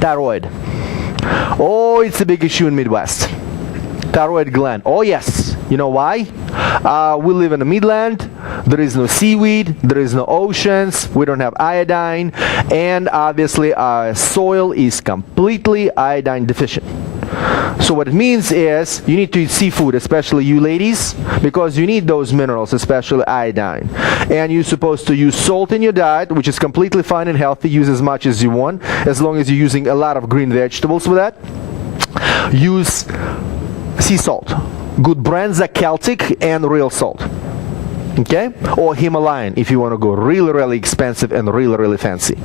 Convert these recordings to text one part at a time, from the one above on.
Thyroid. Oh, it's a big issue in Midwest. Thyroid gland. Oh yes. You know why? We live in the Midland. There is no seaweed. There is no oceans. We don't have iodine. And obviously our soil is completely iodine deficient. So what it means is you need to eat seafood, especially you ladies, because you need those minerals, especially iodine. And you're supposed to use salt in your diet, which is completely fine and healthy. Use as much as you want, as long as you're using a lot of green vegetables with that. Use sea salt. Good brands are Celtic and real salt. Okay? Or Himalayan if you want to go really, really expensive and really, really fancy.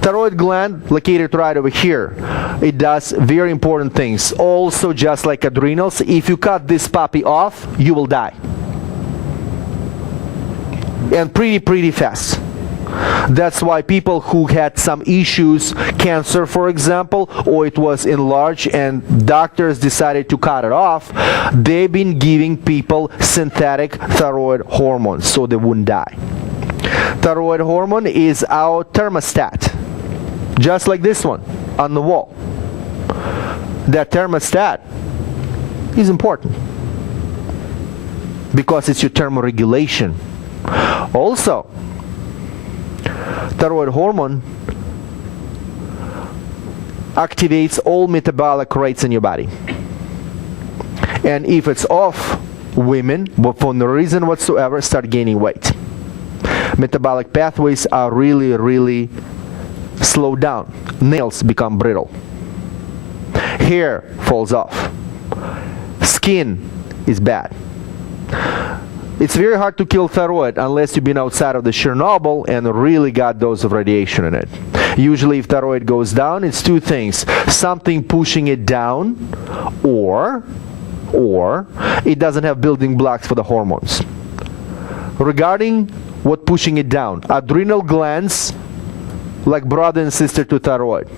Thyroid gland located right over here. It does very important things. Also, just like adrenals, if you cut this puppy off, you will die. And pretty fast. That's why people who had some issues, cancer for example, or it was enlarged and doctors decided to cut it off, they've been giving people synthetic thyroid hormones so they wouldn't die. Thyroid hormone is our thermostat, just like this one on the wall. That thermostat is important because it's your thermoregulation. Also, thyroid hormone activates all metabolic rates in your body. And if it's off, women, for no reason whatsoever, start gaining weight. Metabolic pathways are really slowed down. Nails become brittle. Hair falls off. Skin is bad. It's very hard to kill thyroid unless you've been outside of the Chernobyl and really got dose of radiation in it. Usually if thyroid goes down, it's two things. Something pushing it down, or it doesn't have building blocks for the hormones. Regarding what pushing it down, adrenal glands like brother and sister to thyroid.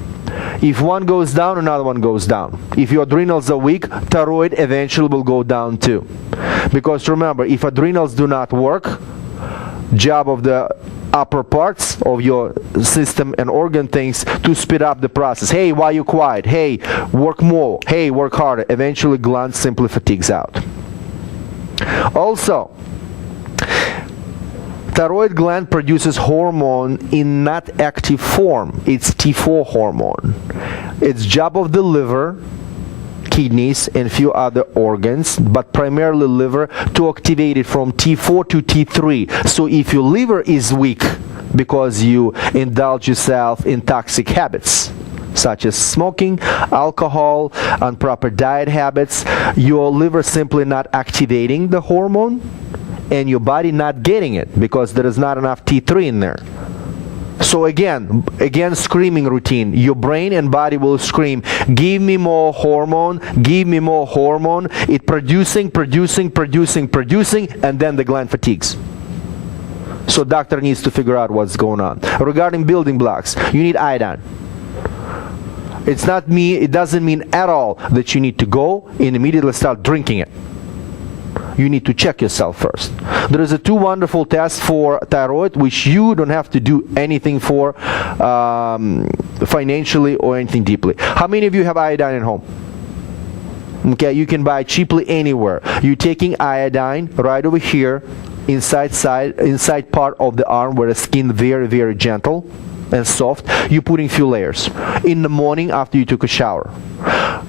If one goes down, another one goes down. If your adrenals are weak, thyroid eventually will go down too. Because remember, if adrenals do not work, job of the upper parts of your system and organ things to speed up the process. Hey, why you quiet? Hey, work more. Hey, work harder. Eventually, gland simply fatigues out. Also, thyroid gland produces hormone in not active form. It's T4 hormone. It's job of the liver, kidneys, and few other organs, but primarily liver, to activate it from T4 to T3. So if your liver is weak because you indulge yourself in toxic habits, such as smoking, alcohol, improper diet habits, your liver simply not activating the hormone, and your body not getting it because there is not enough T3 in there. So again, screaming routine. Your brain and body will scream, give me more hormone, give me more hormone. It producing, and then the gland fatigues. So doctor needs to figure out what's going on. Regarding building blocks, you need iodine. It doesn't mean at all that you need to go and immediately start drinking it. You need to check yourself first. There is a two wonderful tests for thyroid which you don't have to do anything for financially or anything deeply. How many of you have iodine at home? Okay, you can buy it cheaply anywhere. You're taking iodine right over here, inside part of the arm where the skin very gentle and soft. You're putting few layers in the morning after you took a shower.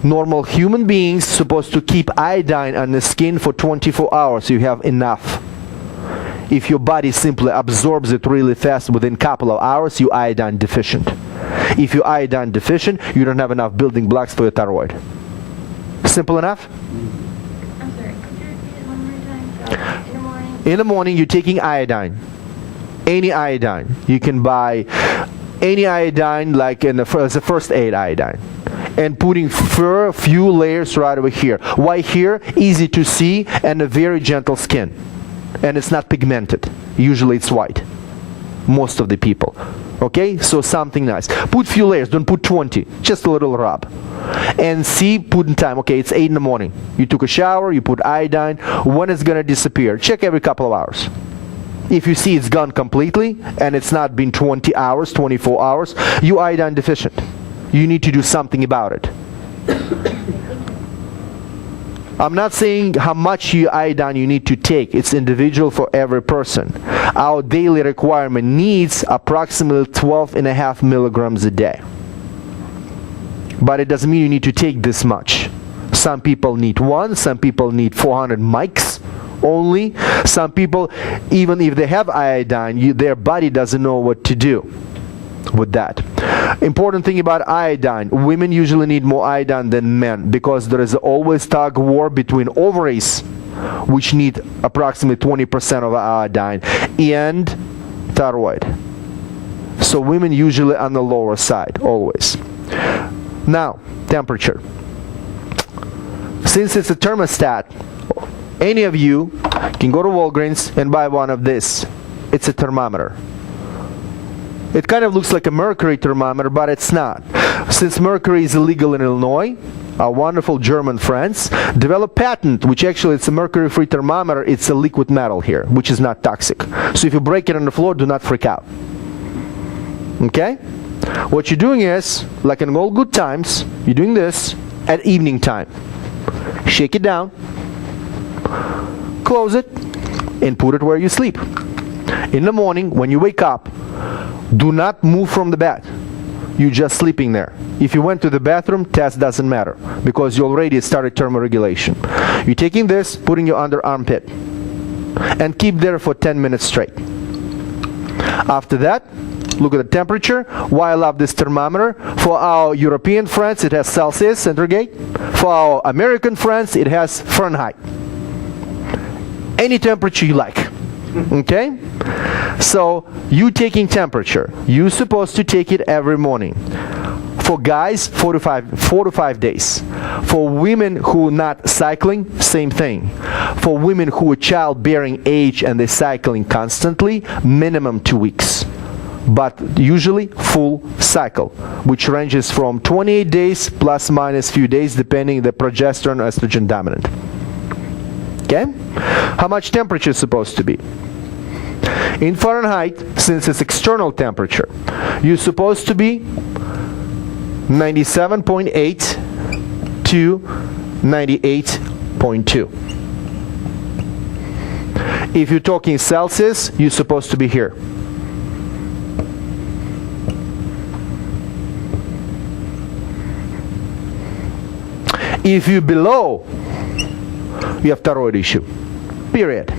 Normal human beings supposed to keep iodine on the skin for 24 hours. You have enough. If your body simply absorbs it really fast within a couple of hours, you're iodine deficient. If you're iodine deficient, you don't have enough building blocks for your thyroid. Simple enough? I'm sorry, could you repeat it one more time? In the morning? In the morning, you're taking iodine. Any iodine. You can buy any iodine, like as a first aid iodine, and putting few layers right over here. Why here? Easy to see and a very gentle skin, and it's not pigmented. Usually it's white, most of the people. Okay, so something nice. Put few layers, don't put 20, just a little rub. And see, put in time. Okay, it's 8 in the morning. You took a shower, you put iodine. When it's gonna disappear? Check every couple of hours. If you see it's gone completely and it's not been 20 hours, 24 hours, you iodine deficient. You need to do something about it. I'm not saying how much iodine you need to take. It's individual for every person. Our daily requirement needs approximately 12.5 milligrams a day. But it doesn't mean you need to take this much. Some people need 1, some people need 400 mics only. Some people, even if they have iodine, their body doesn't know what to do with that. Important thing about iodine, women usually need more iodine than men because there is always tug war between ovaries, which need approximately 20% of iodine, and thyroid. So women usually on the lower side, always. Now, temperature. Since it's a thermostat, any of you can go to Walgreens and buy one of this. It's a thermometer. It kind of looks like a mercury thermometer, but it's not. Since mercury is illegal in Illinois, our wonderful German friends developed patent, which actually it's a mercury-free thermometer. It's a liquid metal here, which is not toxic. So if you break it on the floor, do not freak out. Okay? What you're doing is, like in all good times, you're doing this at evening time. Shake it down, close it, and put it where you sleep. In the morning, when you wake up, do not move from the bed. You're just sleeping there. If you went to the bathroom, test doesn't matter because you already started thermoregulation. You're taking this, putting your under armpit, and keep there for 10 minutes straight. After that, look at the temperature. Why I love this thermometer? For our European friends, it has Celsius, centigrade. For our American friends, it has Fahrenheit. Any temperature you like. Okay? So, you taking temperature. You're supposed to take it every morning. For guys, 4 to 5 days. For women who are not cycling, same thing. For women who are childbearing age and they're cycling constantly, minimum 2 weeks. But usually full cycle, which ranges from 28 days plus minus few days depending the progesterone or estrogen dominant. Okay? How much temperature is supposed to be? In Fahrenheit, since it's external temperature, you're supposed to be 97.8 to 98.2. If you're talking Celsius, you're supposed to be here. If you're below, you have thyroid issue. Period.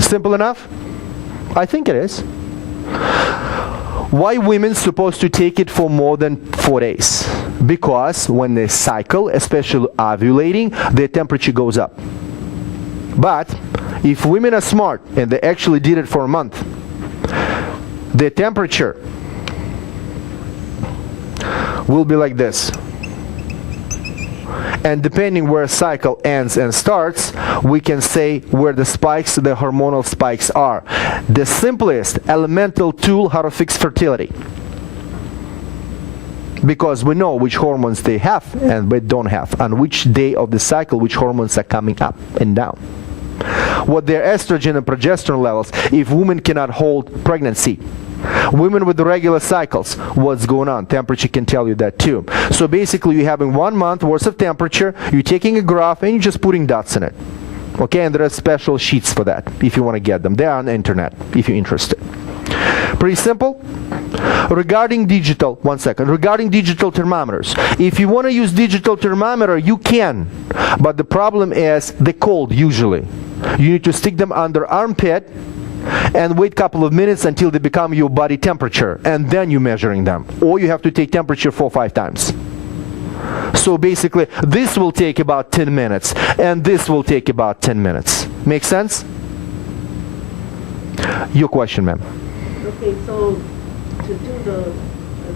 Simple enough? I think it is. Why women supposed to take it for more than 4 days? Because when they cycle, especially ovulating, their temperature goes up. But if women are smart and they actually did it for a month, their temperature will be like this. And depending where a cycle ends and starts, we can say where the spikes, the hormonal spikes are. The simplest elemental tool how to fix fertility. Because we know which hormones they have and we don't have, on which day of the cycle which hormones are coming up and down. What their estrogen and progesterone levels, if women cannot hold pregnancy. Women with the regular cycles, what's going on? Temperature can tell you that too. So basically you're having 1 month worth of temperature, you're taking a graph and you're just putting dots in it. Okay, and there are special sheets for that if you want to get them. They are on the internet if you're interested. Pretty simple. Regarding digital, regarding digital thermometers, if you want to use digital thermometer, you can. But the problem is they're cold usually. You need to stick them under armpit and wait a couple of minutes until they become your body temperature, and then you're measuring them. Or you have to take temperature 4 or 5 times. So basically, this will take about 10 minutes, and this will take about 10 minutes. Make sense? Your question, ma'am. Okay, so to do the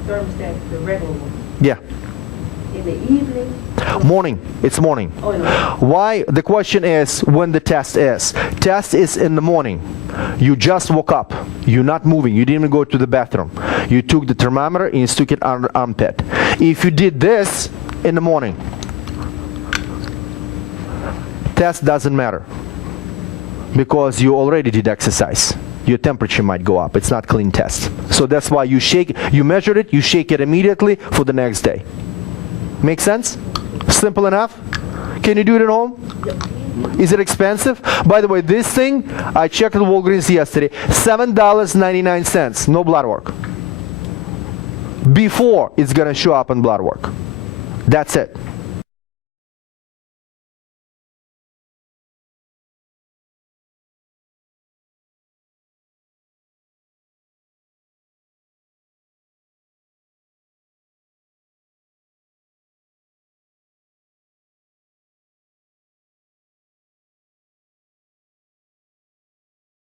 thermostat, the regular one, Yeah. in the evening? Morning. It's morning. Oh, in the morning. Why? The question is when the test is. Test is in the morning. You just woke up. You're not moving. You didn't even go to the bathroom. You took the thermometer and you stuck it on the armpit. If you did this in the morning, test doesn't matter. because you already did exercise. Your temperature might go up. It's not clean test. So that's why you shake, you measure it, you shake it immediately for the next day. Make sense? Simple enough? Can you do it at home? Is it expensive? By the way, this thing, I checked at Walgreens yesterday, $7.99, no blood work. Before it's gonna show up in blood work. That's it.